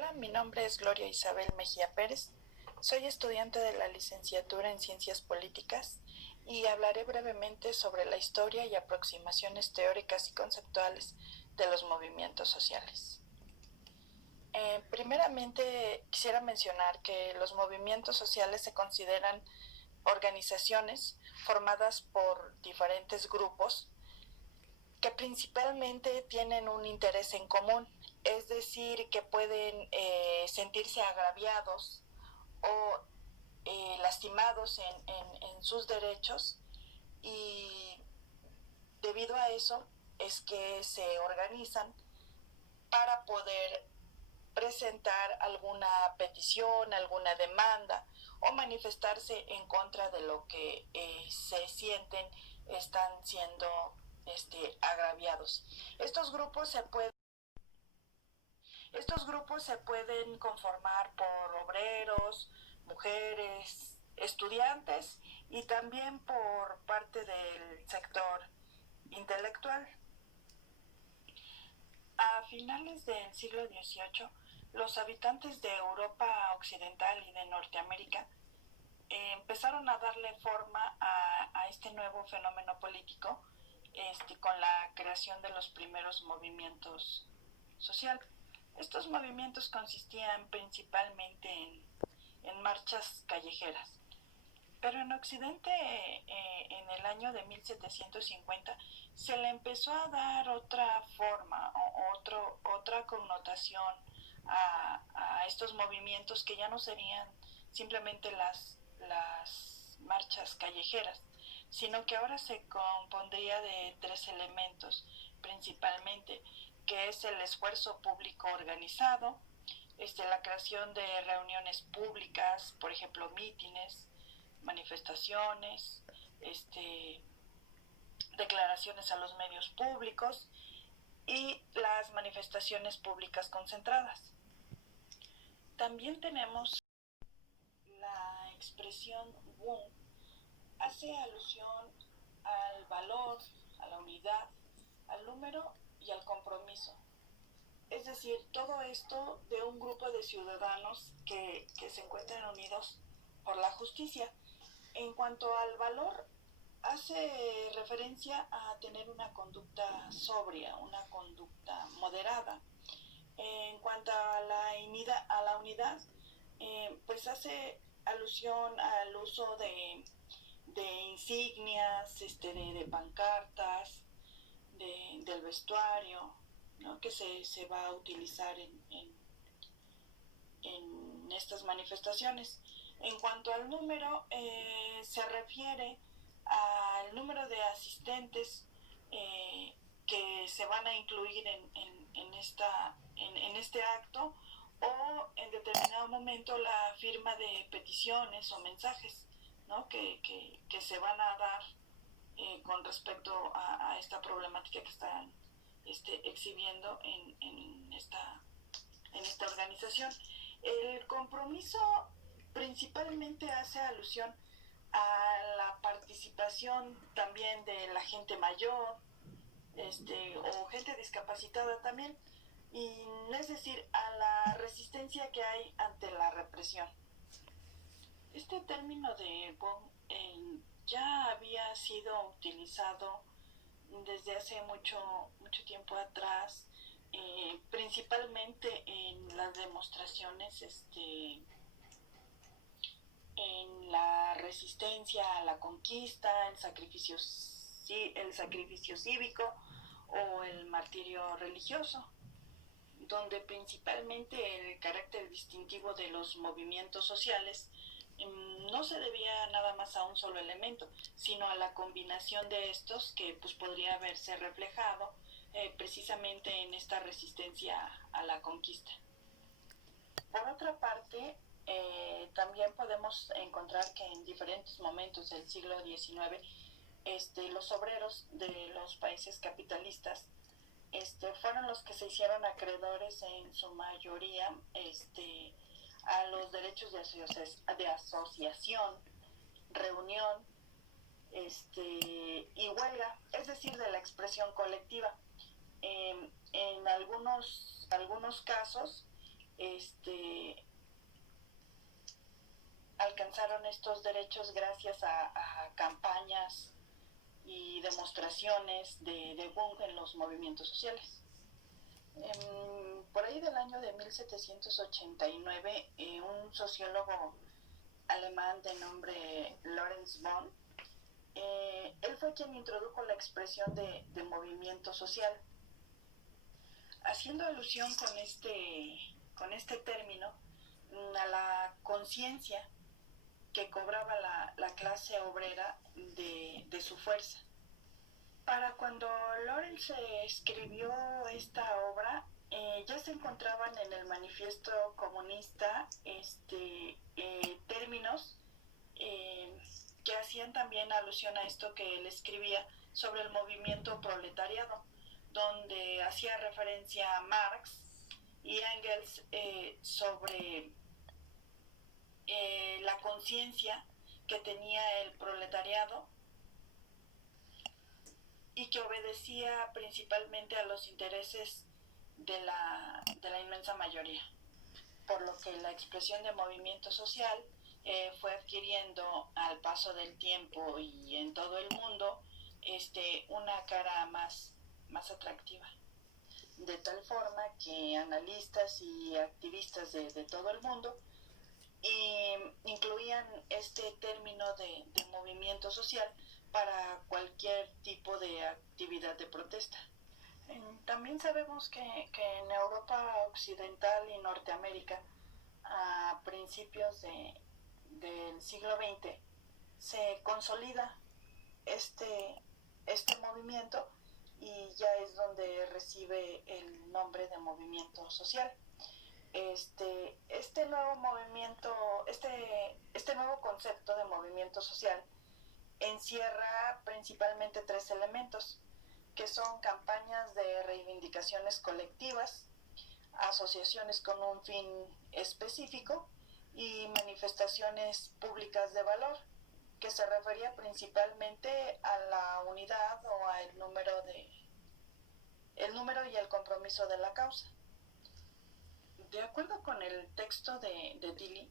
Hola, mi nombre es Gloria Isabel Mejía Pérez. Soy estudiante de la licenciatura en Ciencias Políticas y hablaré brevemente sobre la historia y aproximaciones teóricas y conceptuales de los movimientos sociales. Primeramente, quisiera mencionar que los movimientos sociales se consideran organizaciones formadas por diferentes grupos que principalmente tienen un interés en común, es decir, que pueden sentirse agraviados o lastimados en sus derechos, y debido a eso es que se organizan para poder presentar alguna petición, alguna demanda o manifestarse en contra de lo que se sienten están siendo agraviados. Estos grupos se pueden conformar por obreros, mujeres, estudiantes y también por parte del sector intelectual. A finales del siglo XVIII, los habitantes de Europa Occidental y de Norteamérica empezaron a darle forma a este nuevo fenómeno político con la creación de los primeros movimientos sociales. Estos movimientos consistían principalmente en marchas callejeras, pero en Occidente, en el año de 1750, se le empezó a dar otra forma, otra connotación a estos movimientos, que ya no serían simplemente las marchas callejeras, sino que ahora se compondría de tres elementos principalmente, que es el esfuerzo público organizado, la creación de reuniones públicas, por ejemplo, mítines, manifestaciones, declaraciones a los medios públicos y las manifestaciones públicas concentradas. También tenemos la expresión Wundt, hace alusión al valor, a la unidad, al número y al compromiso. Es decir, todo esto de un grupo de ciudadanos que se encuentran unidos por la justicia. En cuanto al valor, hace referencia a tener una conducta sobria, una conducta moderada. En cuanto a la unidad, pues hace alusión al uso de insignias, de pancartas, del vestuario, ¿no?, que se va a utilizar en estas manifestaciones. En cuanto al número, se refiere al número de asistentes que se van a incluir en este acto, o en determinado momento la firma de peticiones o mensajes, ¿no?, que se van a dar con respecto a esta problemática que están exhibiendo en esta organización. El compromiso principalmente hace alusión a la participación también de la gente mayor, o gente discapacitada también, y es decir, a la resistencia que hay ante la represión. Este término de ya había sido utilizado desde hace mucho tiempo atrás, principalmente en las demostraciones, en la resistencia a la conquista, el sacrificio cívico o el martirio religioso, donde principalmente el carácter distintivo de los movimientos sociales no se debía nada más a un solo elemento, sino a la combinación de estos, que pues podría verse reflejado precisamente en esta resistencia a la conquista. Por otra parte, también podemos encontrar que en diferentes momentos del siglo XIX, los obreros de los países capitalistas fueron los que se hicieron acreedores en su mayoría a los derechos de asociación, reunión y huelga, es decir, de la expresión colectiva. En algunos casos alcanzaron estos derechos gracias a campañas y demostraciones de debug en los movimientos sociales. Por ahí del año de 1789, un sociólogo alemán de nombre Lorenz Bonn, él fue quien introdujo la expresión de movimiento social, haciendo alusión con este término a la conciencia que cobraba la clase obrera de su fuerza. Para cuando Lorenz escribió esta obra, ya se encontraban en el manifiesto comunista términos que hacían también alusión a esto que él escribía sobre el movimiento proletariado, donde hacía referencia a Marx y Engels sobre la conciencia que tenía el proletariado y que obedecía principalmente a los intereses de la inmensa mayoría, por lo que la expresión de movimiento social fue adquiriendo al paso del tiempo y en todo el mundo una cara más atractiva, de tal forma que analistas y activistas de todo el mundo incluían este término de movimiento social para cualquier tipo de actividad de protesta. También sabemos que en Europa Occidental y Norteamérica, a principios del siglo XX, se consolida este movimiento y ya es donde recibe el nombre de movimiento social. Este nuevo movimiento, este nuevo concepto de movimiento social encierra principalmente tres elementos, que son campañas de reivindicaciones colectivas, asociaciones con un fin específico y manifestaciones públicas de valor, que se refería principalmente a la unidad o al número y el compromiso de la causa. De acuerdo con el texto de Tilly,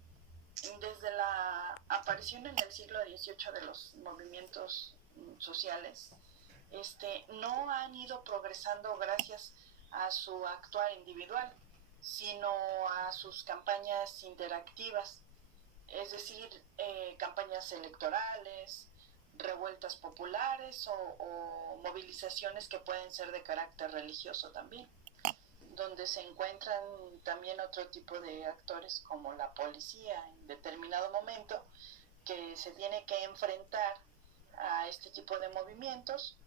desde la aparición en el siglo XVIII de los movimientos sociales, no han ido progresando gracias a su actuar individual, sino a sus campañas interactivas, es decir, campañas electorales, revueltas populares o movilizaciones que pueden ser de carácter religioso también, donde se encuentran también otro tipo de actores como la policía en determinado momento, que se tiene que enfrentar a este tipo de movimientos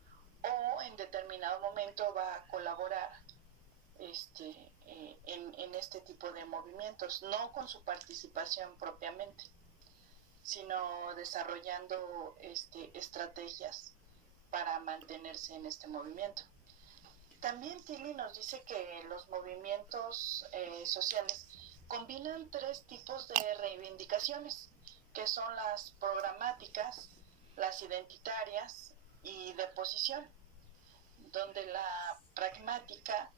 o en determinado momento va a colaborar en este tipo de movimientos, no con su participación propiamente, sino desarrollando estrategias para mantenerse en este movimiento. También Tilly nos dice que los movimientos sociales combinan tres tipos de reivindicaciones, que son las programáticas, las identitarias y de posición, donde la pragmática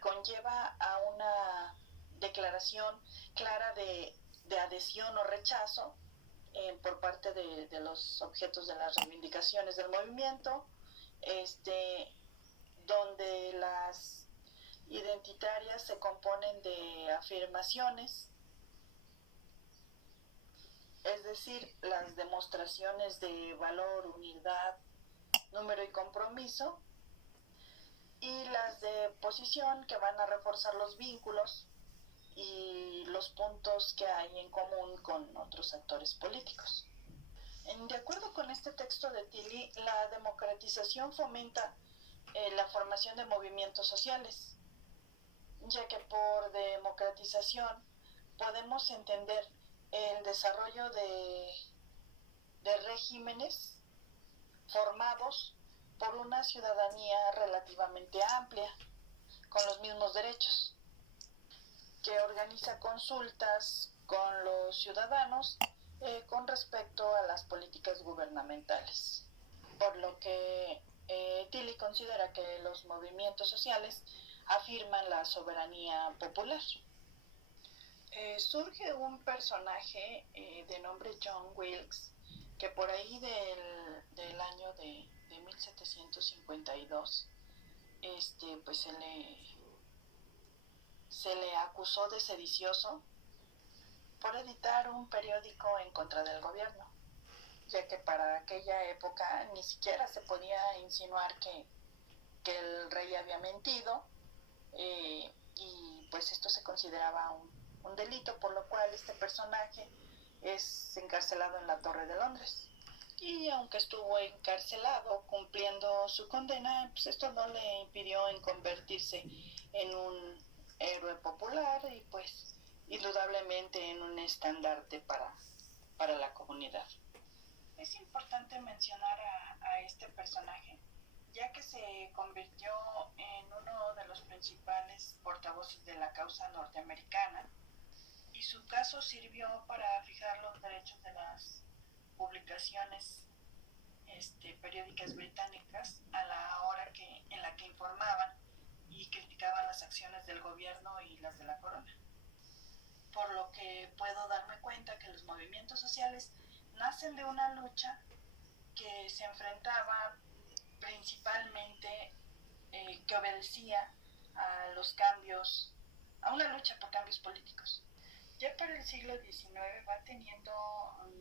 conlleva a una declaración clara de adhesión o rechazo por parte de los objetos de las reivindicaciones del movimiento, donde las identitarias se componen de afirmaciones, es decir, las demostraciones de valor, unidad, número y compromiso, y las de posición, que van a reforzar los vínculos y los puntos que hay en común con otros actores políticos. De acuerdo con este texto de Tilly, la democratización fomenta la formación de movimientos sociales, ya que por democratización podemos entender el desarrollo de regímenes formados por una ciudadanía relativamente amplia, con los mismos derechos, que organiza consultas con los ciudadanos con respecto a las políticas gubernamentales. Por lo que Tilly considera que los movimientos sociales afirman la soberanía popular. Surge un personaje de nombre John Wilkes, que por ahí del año de 1752, pues se le acusó de sedicioso por editar un periódico en contra del gobierno, ya que para aquella época ni siquiera se podía insinuar que el rey había mentido, y pues esto se consideraba un delito, por lo cual este personaje es encarcelado en la Torre de Londres. Y aunque estuvo encarcelado cumpliendo su condena, pues esto no le impidió en convertirse en un héroe popular y pues indudablemente en un estandarte para la comunidad. Es importante mencionar a este personaje, ya que se convirtió en uno de los principales portavoces de la causa norteamericana, y su caso sirvió para fijar los derechos de las publicaciones periódicas británicas a la hora en la que informaban y criticaban las acciones del gobierno y las de la corona. Por lo que puedo darme cuenta que los movimientos sociales nacen de una lucha que se enfrentaba principalmente, que obedecía a los cambios, a una lucha por cambios políticos. Ya para el siglo XIX va teniendo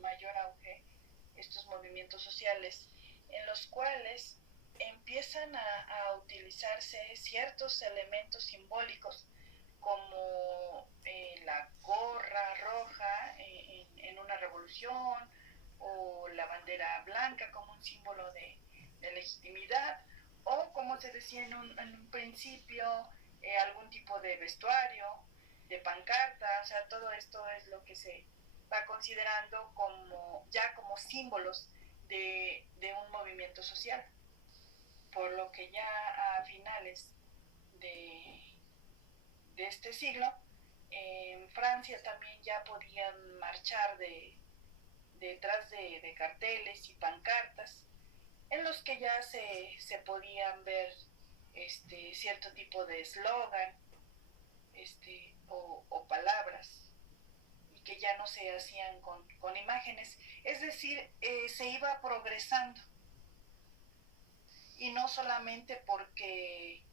mayor auge estos movimientos sociales, en los cuales empiezan a utilizarse ciertos elementos simbólicos como la gorra roja en una revolución, o la bandera blanca como un símbolo de legitimidad, o como se decía en un principio, algún tipo de vestuario, de pancarta. O sea, todo esto es lo que se va considerando como símbolos de un movimiento social. Por lo que ya a finales de este siglo, en Francia también ya podían marchar detrás de carteles y pancartas, en los que ya se podían ver cierto tipo de eslogan, o palabras, y que ya no se hacían con imágenes. Es decir, se iba progresando, y no solamente porque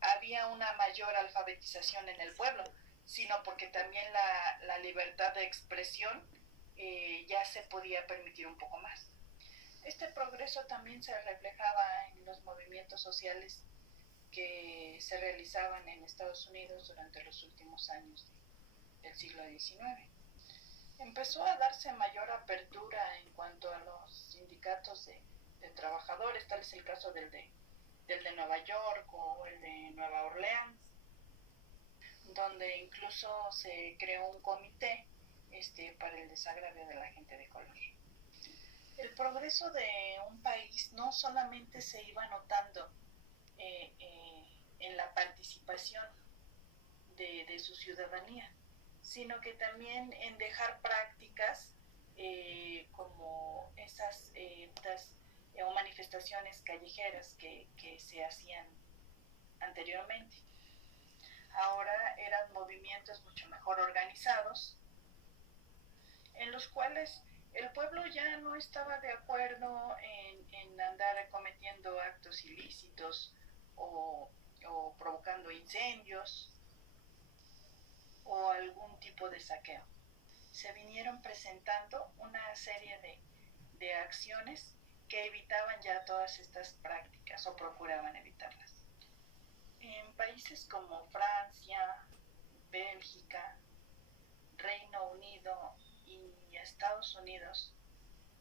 había una mayor alfabetización en el pueblo, sino porque también la libertad de expresión ya se podía permitir un poco más. Este progreso también se reflejaba en los movimientos sociales que se realizaban en Estados Unidos durante los últimos años del siglo XIX. Empezó a darse mayor apertura en cuanto a los sindicatos de trabajadores, tal es el caso del de Nueva York o el de Nueva Orleans, donde incluso se creó un comité para el desagravio de la gente de color. El progreso de un país no solamente se iba notando en la participación de su ciudadanía, sino que también en dejar prácticas como esas o manifestaciones callejeras que se hacían anteriormente. Ahora eran movimientos mucho mejor organizados, en los cuales el pueblo ya no estaba de acuerdo en andar cometiendo actos ilícitos o provocando incendios o algún tipo de saqueo. Se vinieron presentando una serie de acciones que evitaban ya todas estas prácticas o procuraban evitarlas. En países como Francia, Bélgica, Reino Unido y Estados Unidos,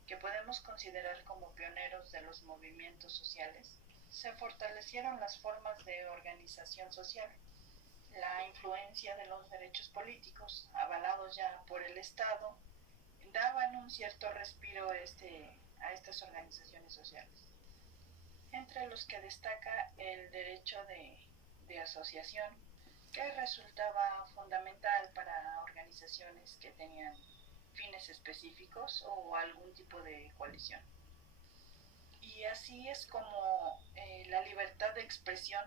que podemos considerar como pioneros de los movimientos sociales, se fortalecieron las formas de organización social. La influencia de los derechos políticos, avalados ya por el Estado, daban un cierto respiro a estas organizaciones sociales, entre los que destaca el derecho de asociación, que resultaba fundamental para organizaciones que tenían fines específicos o algún tipo de coalición. Y así es como la libertad de expresión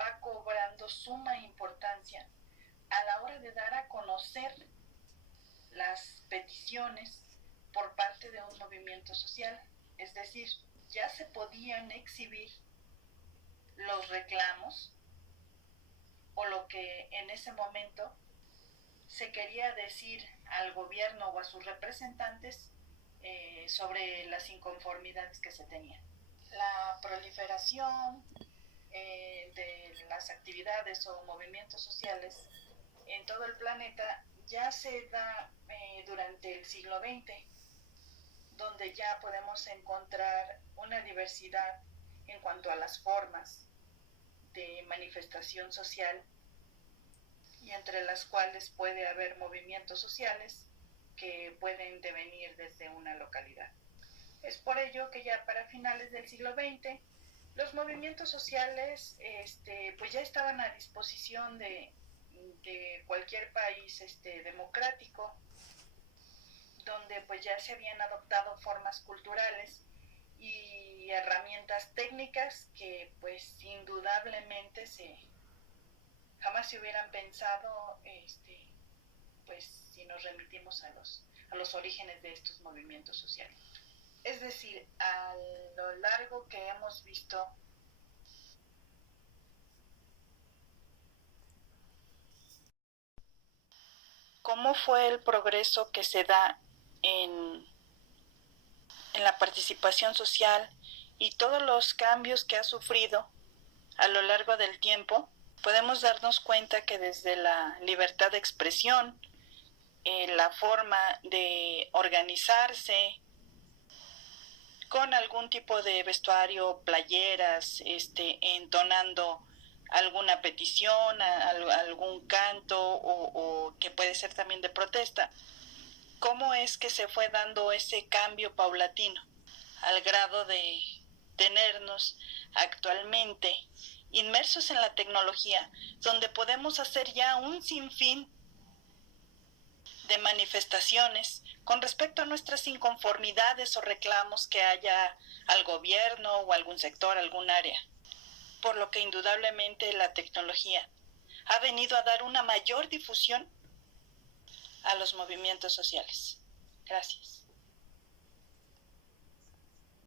va cobrando suma importancia a la hora de dar a conocer conocer las peticiones por parte de un movimiento social. Es decir, ya se podían exhibir los reclamos o lo que en ese momento se quería decir al gobierno o a sus representantes sobre las inconformidades que se tenían. La proliferación de las actividades o movimientos sociales en todo el planeta ya se da durante el siglo XX, donde ya podemos encontrar una diversidad en cuanto a las formas de manifestación social, y entre las cuales puede haber movimientos sociales que pueden devenir desde una localidad. Es por ello que ya para finales del siglo XX los movimientos sociales pues ya estaban a disposición de cualquier país democrático, donde pues ya se habían adoptado formas culturales y herramientas técnicas que pues indudablemente jamás se hubieran pensado pues si nos remitimos a los orígenes de estos movimientos sociales. Es decir, a lo largo que hemos visto cómo fue el progreso que se da en la participación social y todos los cambios que ha sufrido a lo largo del tiempo, podemos darnos cuenta que desde la libertad de expresión, la forma de organizarse con algún tipo de vestuario, playeras, entonando alguna petición, algún canto o que puede ser también de protesta, cómo es que se fue dando ese cambio paulatino al grado de tenernos actualmente inmersos en la tecnología, donde podemos hacer ya un sinfín de manifestaciones con respecto a nuestras inconformidades o reclamos que haya al gobierno o algún sector, algún área. Por lo que indudablemente la tecnología ha venido a dar una mayor difusión a los movimientos sociales. Gracias.